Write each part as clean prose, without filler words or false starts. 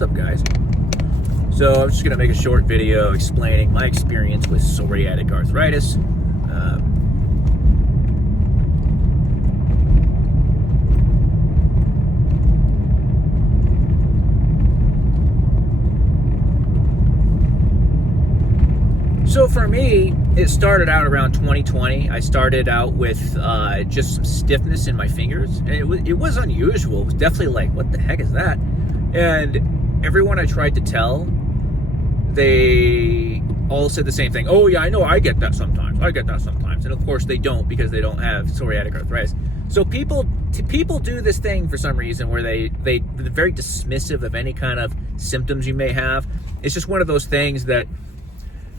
What's up, guys? So I'm just going to make a short video explaining my experience with psoriatic arthritis. So for me, it started out around 2020. I started out with just some stiffness in my fingers. And it was unusual. It was definitely like, what the heck is that? And everyone I tried to tell, they all said the same thing. Oh yeah, I know, I get that sometimes. And of course they don't, because they don't have psoriatic arthritis. So people do this thing for some reason where they're very dismissive of any kind of symptoms you may have. It's just one of those things that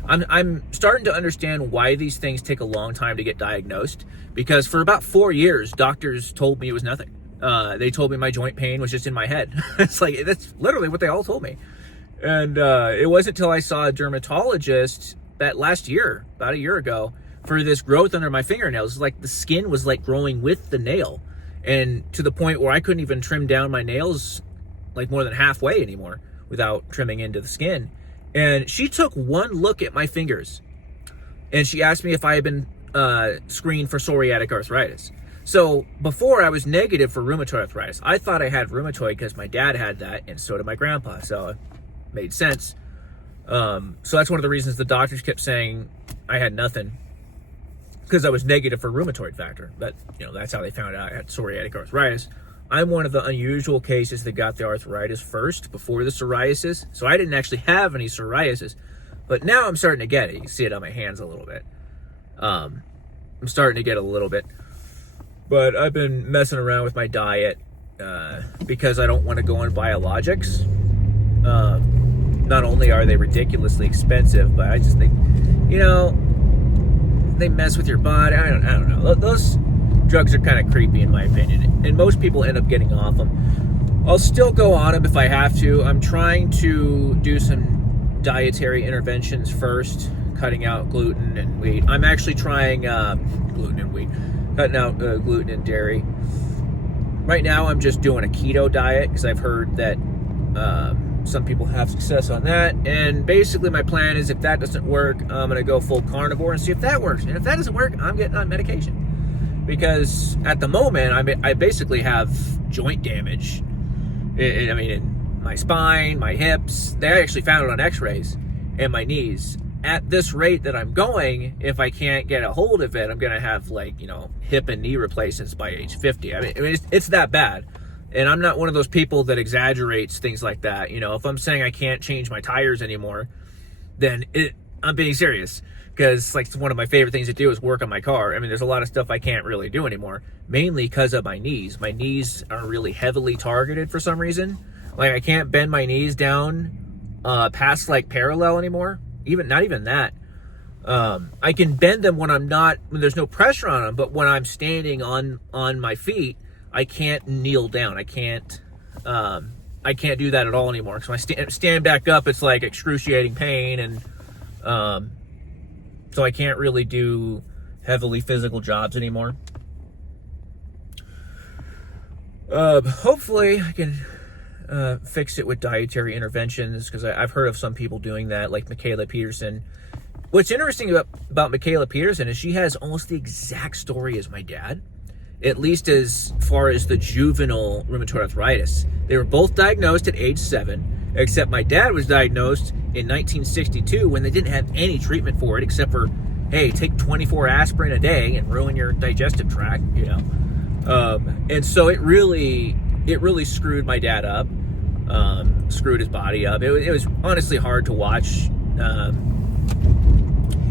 I'm starting to understand why these things take a long time to get diagnosed, because for about 4 years, doctors told me it was nothing. They told me my joint pain was just in my head. It's like, that's literally what they all told me. And it wasn't until I saw a dermatologist that last year, about a year ago, for this growth under my fingernails. Like the skin was like growing with the nail, and to the point where I couldn't even trim down my nails like more than halfway anymore without trimming into the skin. And she took one look at my fingers and she asked me if I had been screened for psoriatic arthritis. So before, I was negative for rheumatoid arthritis. I thought I had rheumatoid because my dad had that and so did my grandpa. So it made sense. So that's one of the reasons the doctors kept saying I had nothing, because I was negative for rheumatoid factor. But, you know, that's how they found out I had psoriatic arthritis. I'm one of the unusual cases that got the arthritis first before the psoriasis. So I didn't actually have any psoriasis, but now I'm starting to get it. You can see it on my hands a little bit. I'm starting to get a little bit, but I've been messing around with my diet because I don't want to go on biologics. Not only are they ridiculously expensive, but I just think, you know, they mess with your body. I don't know. Those drugs are kind of creepy in my opinion, and most people end up getting off them. I'll still go on them if I have to. I'm trying to do some dietary interventions first, cutting out gluten and wheat. I'm actually trying gluten and wheat, cutting out gluten and dairy. Right now I'm just doing a keto diet because I've heard that some people have success on that, and basically my plan is, if that doesn't work, I'm going to go full carnivore and see if that works. And if that doesn't work, I'm getting on medication. Because at the moment, I basically have joint damage. I mean, in my spine, my hips. They actually found it on x-rays, and my knees. At this rate that I'm going, if I can't get a hold of it, I'm going to have, like, you know, hip and knee replacements by age 50. I mean it's that bad. And I'm not one of those people that exaggerates things like that. You know, if I'm saying I can't change my tires anymore, then I'm being serious. Because, like, one of my favorite things to do is work on my car. I mean, there's a lot of stuff I can't really do anymore, mainly because of my knees. My knees are really heavily targeted for some reason. Like, I can't bend my knees down past, like, parallel anymore. Not even that. I can bend them when there's no pressure on them, but when I'm standing on my feet, I can't kneel down. I can't do that at all anymore. So when I stand back up, it's like excruciating pain, and so I can't really do heavily physical jobs anymore. Hopefully I can fix it with dietary interventions, because I've heard of some people doing that, like Michaela Peterson. What's interesting about Michaela Peterson is she has almost the exact story as my dad, at least as far as the juvenile rheumatoid arthritis. They were both diagnosed at age 7. Except my dad was diagnosed in 1962 when they didn't have any treatment for it, except for, hey, take 24 aspirin a day and ruin your digestive tract, you know. And so it really screwed my dad up, screwed his body up. It was honestly hard to watch.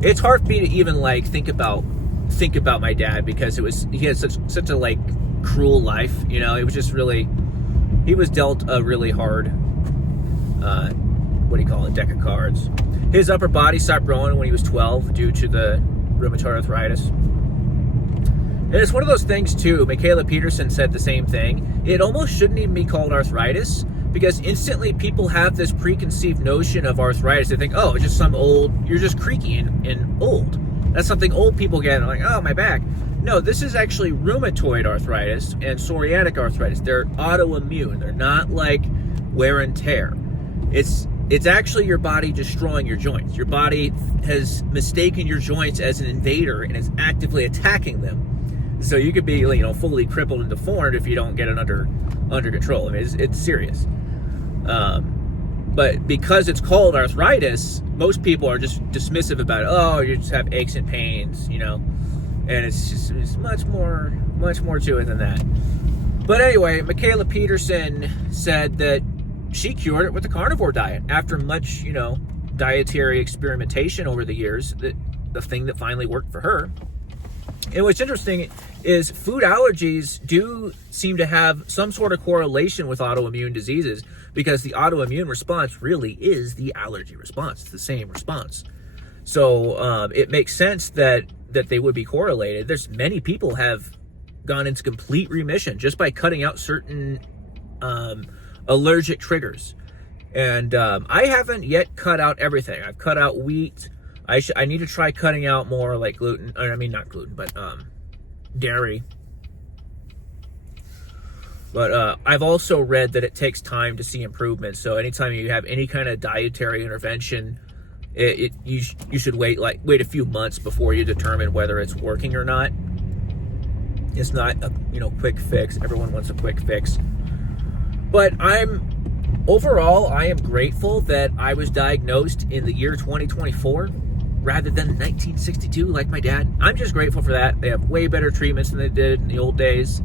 It's hard for me to even, like, think about my dad, because he had such a, like, cruel life, you know. It was just really, he was dealt a really hard deck of cards. His upper body stopped growing when he was 12 due to the rheumatoid arthritis. And it's one of those things too, Michaela Peterson said the same thing. It almost shouldn't even be called arthritis, because instantly people have this preconceived notion of arthritis. They think, oh, it's just you're just creaky and old. That's something old people get, like, oh, my back. No, this is actually rheumatoid arthritis and psoriatic arthritis. They're autoimmune. They're not like wear and tear. It's actually your body destroying your joints. Your body has mistaken your joints as an invader and is actively attacking them. So you could be, fully crippled and deformed if you don't get it under control. I mean, it's serious. But because it's called arthritis, most people are just dismissive about it. Oh, you just have aches and pains, and it's much more to it than that. But anyway, Michaela Peterson said that she cured it with the carnivore diet after much, dietary experimentation over the years. The thing that finally worked for her. And what's interesting is food allergies do seem to have some sort of correlation with autoimmune diseases, because the autoimmune response really is the allergy response. It's the same response. So it makes sense that they would be correlated. There's many people have gone into complete remission just by cutting out certain allergic triggers. And I haven't yet cut out everything. I've cut out wheat. I need to try cutting out more like gluten. I mean, not gluten, but dairy. But I've also read that it takes time to see improvements. So anytime you have any kind of dietary intervention, you should wait a few months before you determine whether it's working or not. It's not a quick fix. Everyone wants a quick fix. But overall, I am grateful that I was diagnosed in the year 2024 rather than 1962 like my dad. I'm just grateful for that. They have way better treatments than they did in the old days.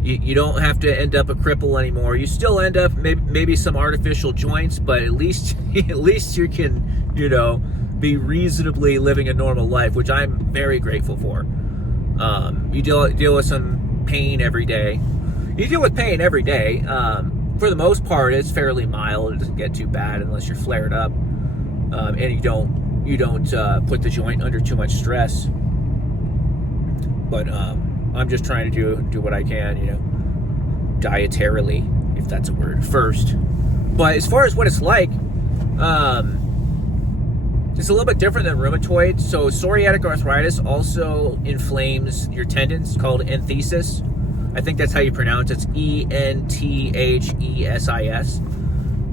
You don't have to end up a cripple anymore. You still end up maybe some artificial joints, but at least you can, be reasonably living a normal life, which I'm very grateful for. You deal with some pain every day. You deal with pain every day. For the most part, it's fairly mild. It doesn't get too bad unless you're flared up, and you don't put the joint under too much stress. But I'm just trying to do what I can, dietarily, if that's a word, first. But as far as what it's like, it's a little bit different than rheumatoid. So psoriatic arthritis also inflames your tendons, called enthesis. I think that's how you pronounce it. It's enthesis.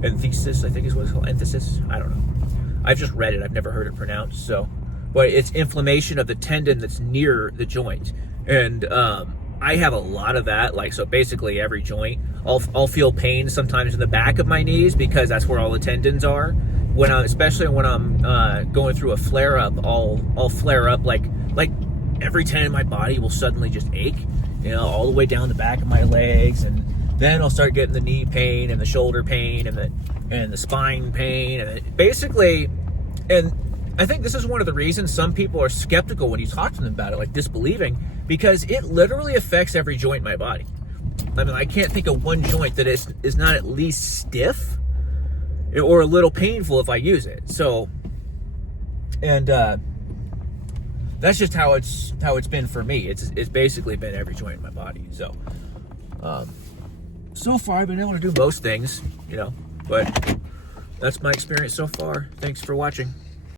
Enthesis, I think is what it's called. Enthesis. I don't know. I've just read it. I've never heard it pronounced. But it's inflammation of the tendon that's near the joint. And I have a lot of that. So basically every joint, I'll feel pain sometimes in the back of my knees because that's where all the tendons are. Especially when I'm going through a flare up, I'll flare up like every tendon in my body will suddenly just ache, all the way down the back of my legs, and then I'll start getting the knee pain and the shoulder pain and the spine pain, and basically, and I think this is one of the reasons some people are skeptical when you talk to them about it, like disbelieving, because it literally affects every joint in my body. I mean, I can't think of one joint that is not at least stiff or a little painful if I use it. So, and that's just how it's been for me. It's basically been every joint in my body. So, so far I've been able to do most things, but that's my experience so far. Thanks for watching.